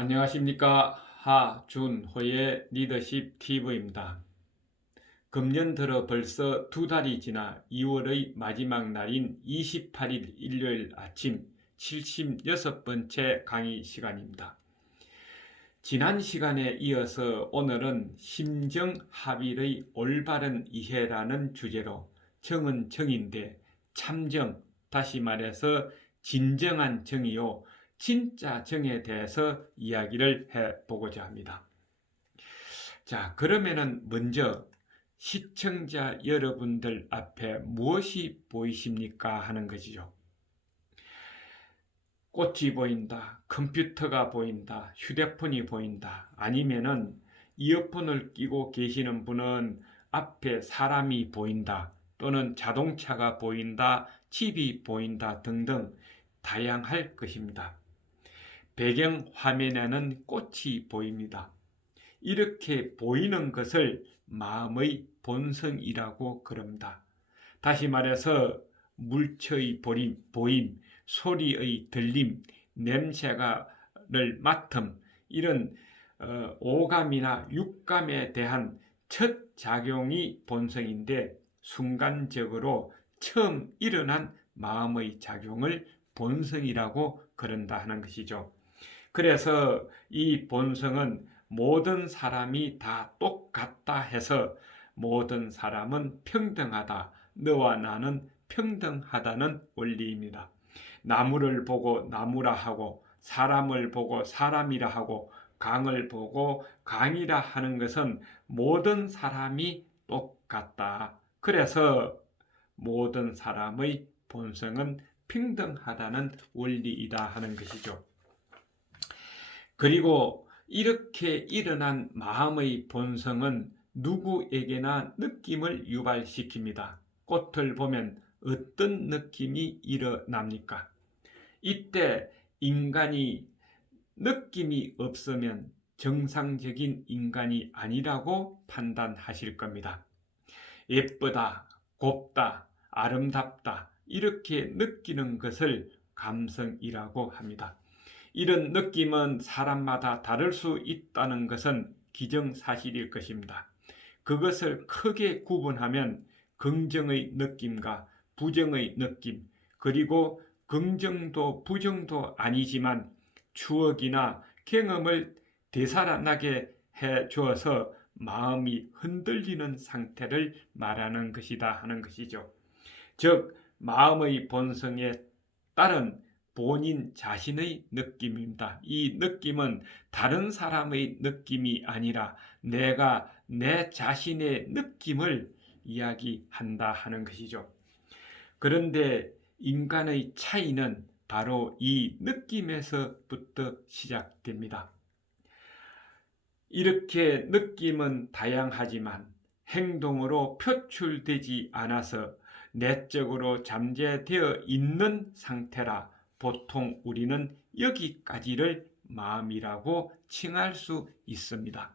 안녕하십니까 하준호의 리더십 TV입니다. 금년 들어 벌써 두 달이 지나 2월의 마지막 날인 28일 일요일 아침 76번째 강의 시간입니다. 지난 시간에 이어서 오늘은 심정 합의의 올바른 이해라는 주제로 정은 정인데 참정, 다시 말해서 진정한 정이요. 진짜 정에 대해서 이야기를 해 보고자 합니다. 자, 그러면은 먼저 시청자 여러분들 앞에 무엇이 보이십니까 하는 것이죠. 꽃이 보인다, 컴퓨터가 보인다, 휴대폰이 보인다, 아니면은 이어폰을 끼고 계시는 분은 앞에 사람이 보인다, 또는 자동차가 보인다, 집이 보인다 등등 다양할 것입니다. 배경 화면에는 꽃이 보입니다. 이렇게 보이는 것을 마음의 본성이라고 그럽니다. 다시 말해서 물체의 보임, 보임 소리의 들림, 냄새가를 맡음 이런 어, 오감이나 육감에 대한 첫 작용이 본성인데 순간적으로 처음 일어난 마음의 작용을 본성이라고 그런다 하는 것이죠. 그래서 이 본성은 모든 사람이 다 똑같다 해서 모든 사람은 평등하다. 너와 나는 평등하다는 원리입니다. 나무를 보고 나무라 하고 사람을 보고 사람이라 하고 강을 보고 강이라 하는 것은 모든 사람이 똑같다. 그래서 모든 사람의 본성은 평등하다는 원리이다 하는 것이죠. 그리고 이렇게 일어난 마음의 본성은 누구에게나 느낌을 유발시킵니다. 꽃을 보면 어떤 느낌이 일어납니까? 이때 인간이 느낌이 없으면 정상적인 인간이 아니라고 판단하실 겁니다. 예쁘다, 곱다, 아름답다, 이렇게 느끼는 것을 감성이라고 합니다. 이런 느낌은 사람마다 다를 수 있다는 것은 기정사실일 것입니다. 그것을 크게 구분하면 긍정의 느낌과 부정의 느낌, 그리고 긍정도 부정도 아니지만 추억이나 경험을 되살아나게 해 주어서 마음이 흔들리는 상태를 말하는 것이다 하는 것이죠. 즉, 마음의 본성에 따른 본인 자신의 느낌입니다. 이 느낌은 다른 사람의 느낌이 아니라 내가 내 자신의 느낌을 이야기한다 하는 것이죠. 그런데 인간의 차이는 바로 이 느낌에서부터 시작됩니다. 이렇게 느낌은 다양하지만 행동으로 표출되지 않아서 내적으로 잠재되어 있는 상태라 보통 우리는 여기까지를 마음이라고 칭할 수 있습니다.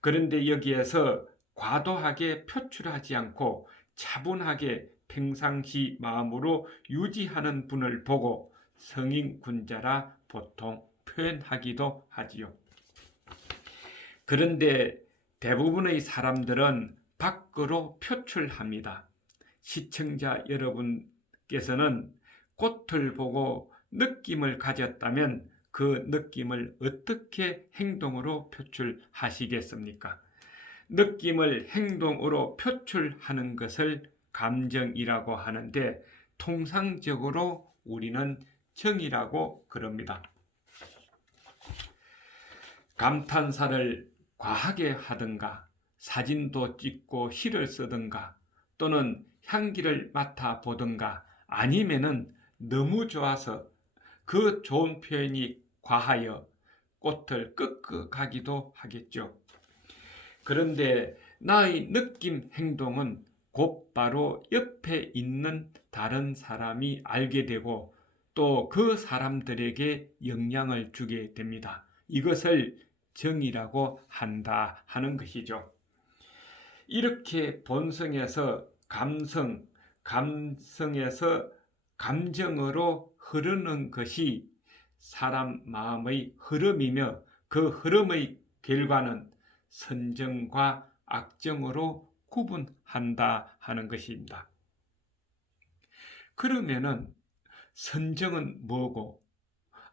그런데 여기에서 과도하게 표출하지 않고 차분하게 평상시 마음으로 유지하는 분을 보고 성인군자라 보통 표현하기도 하지요. 그런데 대부분의 사람들은 밖으로 표출합니다. 시청자 여러분께서는 꽃을 보고 느낌을 가졌다면 그 느낌을 어떻게 행동으로 표출하시겠습니까? 느낌을 행동으로 표출하는 것을 감정이라고 하는데 통상적으로 우리는 정이라고 그럽니다. 감탄사를 과하게 하든가 사진도 찍고 시를 쓰든가 또는 향기를 맡아 보든가 아니면은 너무 좋아서 그 좋은 표현이 과하여 꽃을 끄끄가기도 하겠죠. 그런데 나의 느낌 행동은 곧바로 옆에 있는 다른 사람이 알게 되고 또 그 사람들에게 영향을 주게 됩니다. 이것을 정이라고 한다 하는 것이죠. 이렇게 본성에서 감성, 감성에서 감정으로 흐르는 것이 사람 마음의 흐름이며 그 흐름의 결과는 선정과 악정으로 구분한다 하는 것입니다. 그러면은 선정은 뭐고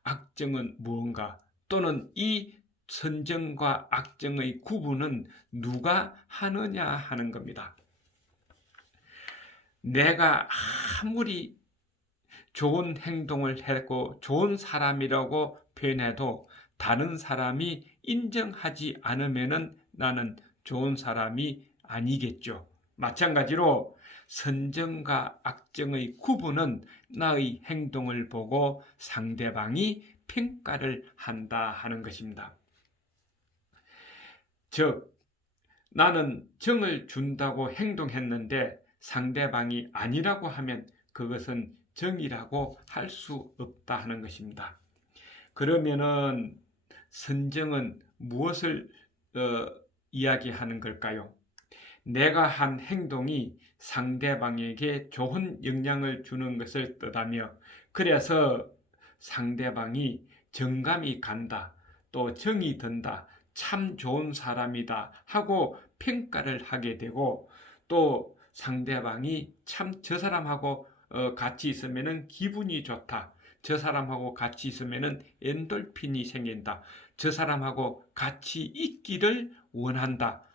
악정은 무언가 또는 이 선정과 악정의 구분은 누가 하느냐 하는 겁니다. 내가 아무리 좋은 행동을 했고 좋은 사람이라고 표현해도 다른 사람이 인정하지 않으면은 나는 좋은 사람이 아니겠죠. 마찬가지로 선정과 악정의 구분은 나의 행동을 보고 상대방이 평가를 한다 하는 것입니다. 즉, 나는 정을 준다고 행동했는데 상대방이 아니라고 하면 그것은 정이라고 할 수 없다 하는 것입니다. 그러면은 선정은 무엇을 어, 이야기하는 걸까요? 내가 한 행동이 상대방에게 좋은 영향을 주는 것을 뜻하며 그래서 상대방이 정감이 간다 또 정이 든다 참 좋은 사람이다 하고 평가를 하게 되고 또 상대방이 참 저 사람하고 어, 같이 있으면 기분이 좋다 저 사람하고 같이 있으면 엔돌핀이 생긴다 저 사람하고 같이 있기를 원한다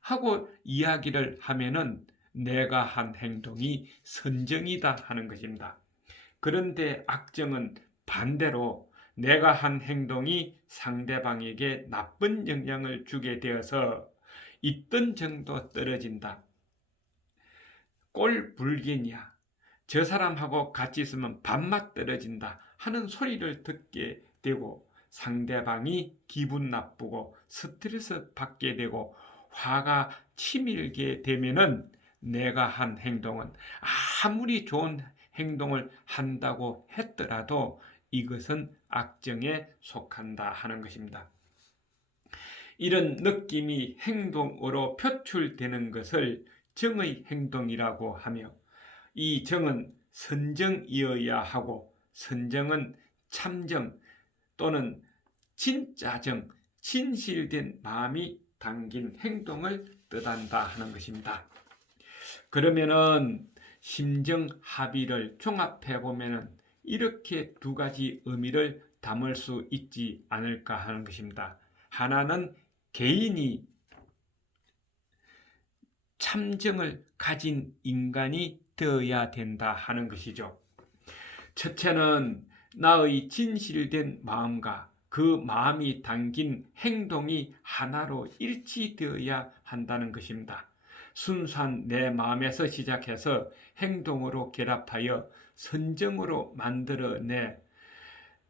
하고 이야기를 하면은 내가 한 행동이 선정이다 하는 것입니다. 그런데 악정은 반대로 내가 한 행동이 상대방에게 나쁜 영향을 주게 되어서 있던 정도 떨어진다. 꼴불견이야. 저 사람하고 같이 있으면 밥맛 떨어진다 하는 소리를 듣게 되고 상대방이 기분 나쁘고 스트레스 받게 되고 화가 치밀게 되면은 내가 한 행동은 아무리 좋은 행동을 한다고 했더라도 이것은 악정에 속한다 하는 것입니다. 이런 느낌이 행동으로 표출되는 것을 정의 행동이라고 하며 이 정은 선정이어야 하고 선정은 참정 또는 진짜정, 진실된 마음이 담긴 행동을 뜻한다 하는 것입니다. 그러면은 심정 합의를 종합해 보면은 이렇게 두 가지 의미를 담을 수 있지 않을까 하는 것입니다. 하나는 개인이 참정을 가진 인간이 되어야 된다 하는 것이죠. 첫째는 나의 진실된 마음과 그 마음이 담긴 행동이 하나로 일치되어야 한다는 것입니다. 순수한 내 마음에서 시작해서 행동으로 결합하여 선정으로 만들어내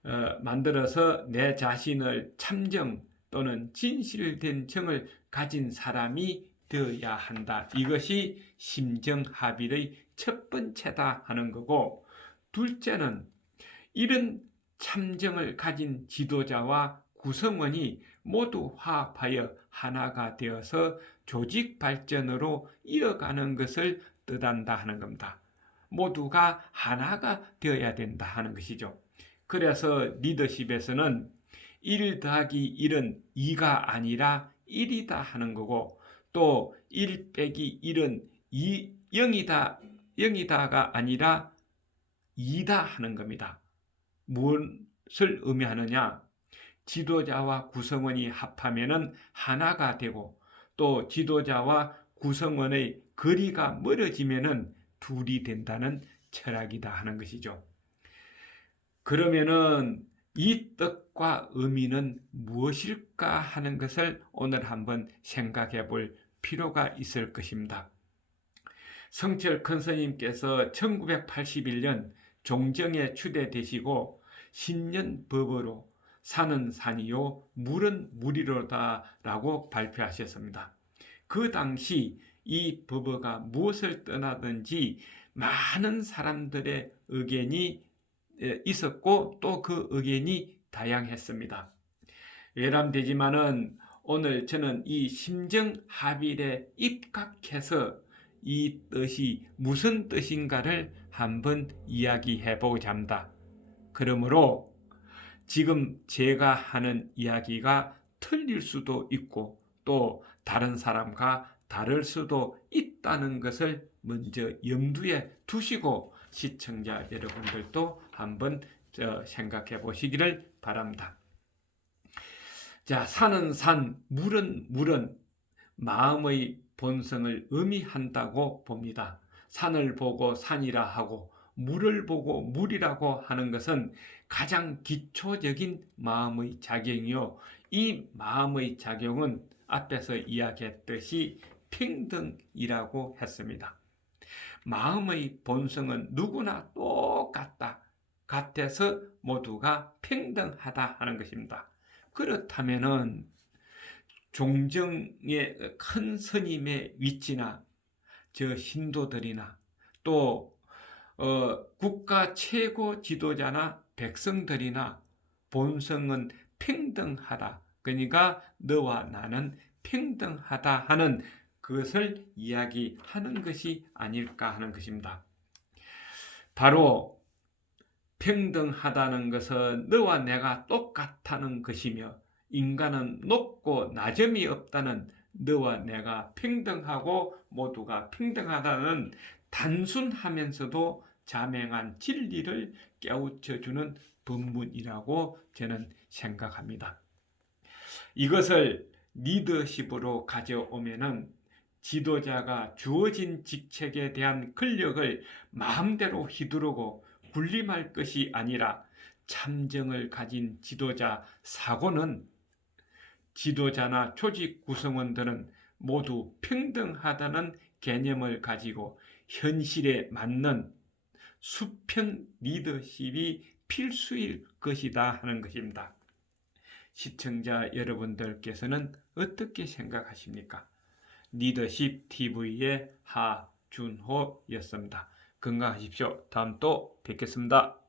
어, 만들어서 내 자신을 참정 또는 진실된 정을 가진 사람이 되어야 한다. 이것이 심정 합의의 첫 번째다 하는 거고 둘째는 이런 참정을 가진 지도자와 구성원이 모두 화합하여 하나가 되어서 조직 발전으로 이어가는 것을 뜻한다 하는 겁니다. 모두가 하나가 되어야 된다 하는 것이죠. 그래서 리더십에서는 1 더하기 1은 2가 아니라 1이다 하는 거고 또 1 빼기 1은 2, 0이다, 0이다가 아니라 2다 하는 겁니다. 무엇을 의미하느냐? 지도자와 구성원이 합하면 하나가 되고 또 지도자와 구성원의 거리가 멀어지면 둘이 된다는 철학이다 하는 것이죠. 그러면은 이 뜻과 의미는 무엇일까 하는 것을 오늘 한번 생각해 볼 필요가 있을 것입니다. 성철 큰 스님께서 1981년 종정에 추대되시고 신년법으로 산은 산이요 물은 물이로다라고 발표하셨습니다. 그 당시 이 법어가 무엇을 떠나든지 많은 사람들의 의견이 있었고 또 그 의견이 다양했습니다. 외람되지만은 오늘 저는 이 심정 합일에 입각해서 이 뜻이 무슨 뜻인가를 한번 이야기해 보고자 합니다. 그러므로 지금 제가 하는 이야기가 틀릴 수도 있고 또 다른 사람과 다를 수도 있다는 것을 먼저 염두에 두시고 시청자 여러분들도 한번 저 생각해 보시기를 바랍니다. 자, 산은 산, 물은 물은 마음의 본성을 의미한다고 봅니다. 산을 보고 산이라 하고 물을 보고 물이라고 하는 것은 가장 기초적인 마음의 작용이요. 이 마음의 작용은 앞에서 이야기했듯이 평등이라고 했습니다. 마음의 본성은 누구나 똑같다. 같아서 모두가 평등하다 하는 것입니다. 그렇다면은 종정의 큰 스님의 위치나 저 신도들이나 또 어, 국가 최고 지도자나 백성들이나 본성은 평등하다. 그러니까 너와 나는 평등하다 하는 그것을 이야기하는 것이 아닐까 하는 것입니다. 바로 평등하다는 것은 너와 내가 똑같다는 것이며 인간은 높고 낮음이 없다는 너와 내가 평등하고 모두가 평등하다는 단순하면서도 자명한 진리를 깨우쳐 주는 본문이라고 저는 생각합니다. 이것을 리더십으로 가져오면은 지도자가 주어진 직책에 대한 권력을 마음대로 휘두르고 군림할 것이 아니라 참정을 가진 지도자 사고는 지도자나 조직 구성원들은 모두 평등하다는 개념을 가지고 현실에 맞는 수평 리더십이 필수일 것이다 하는 것입니다. 시청자 여러분들께서는 어떻게 생각하십니까? 리더십 TV의 하준호였습니다. 건강하십시오. 다음 또 뵙겠습니다.